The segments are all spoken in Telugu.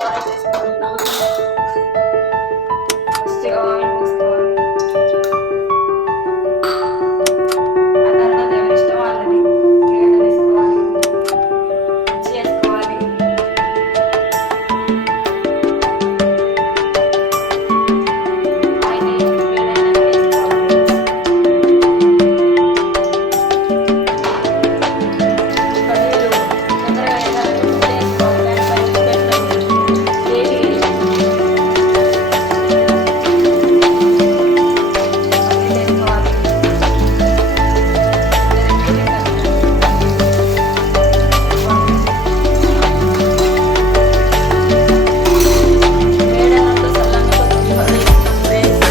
ఫాలో చేసుకుంటున్నాం. ఫస్ట్ ఆయిల్ పోసుకోవాలి. ఆ తర్వాత ఎవరి ఇష్టం వాళ్ళది. ఉల్లిగడ్డలు వేసుకోవాలి, మిర్చి వేసుకోవాలి. ఆయిల్ వేడైనాక వేసుకోవాలి. పల్లీలు తొందరగా వేయాలంటే ముందే వేసుకోవాలి. దానిపైన పెట్టండి. వేడి పల్లీలు వేసుకోవాలి. వేడన్నంతో చల్లంగా కొంచెం వేసి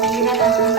మగ్గిన తర్వాత